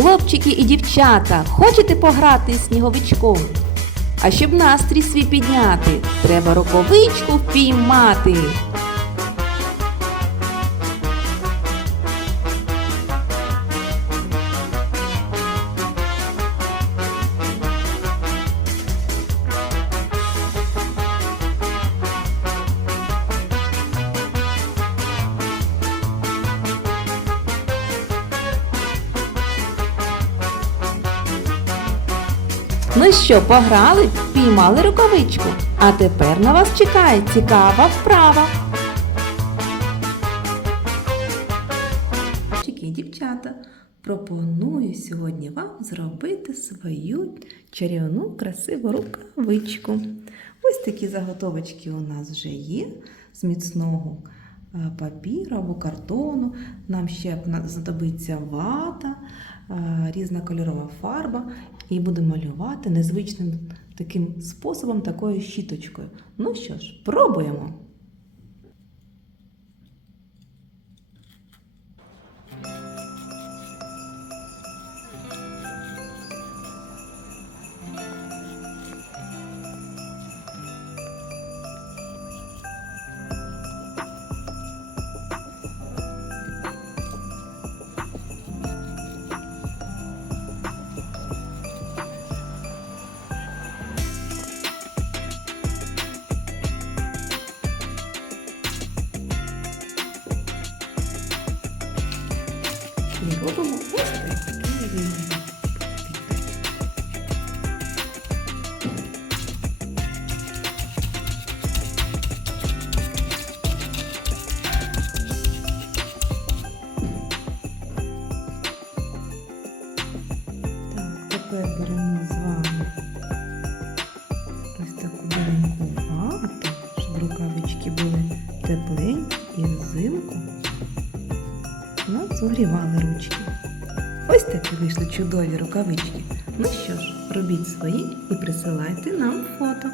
Хлопчики і дівчата, хочете пограти сніговичком? А щоб настрій свій підняти, треба роковичку впіймати. Ну що, пограли, впіймали рукавичку. А тепер на вас чекає цікава вправа. Хлопчики дівчата, пропоную сьогодні вам зробити свою чарівну красиву рукавичку. Ось такі заготовочки у нас вже є з міцного е, папіру або картону. Нам ще знадобиться вата, е, різна кольорова фарба, і буде малювати незвичним таким способом, такою щіточкою. Ну що ж, пробуємо. І робимо ось такий вигляд. Так, тепер беремо з вами ось таку біленьку вату, щоб рукавички були тепленькі і взимку нас зігрівали ручки. Ось такі вийшли чудові рукавички. Ну що ж, робіть свої і присилайте нам фото.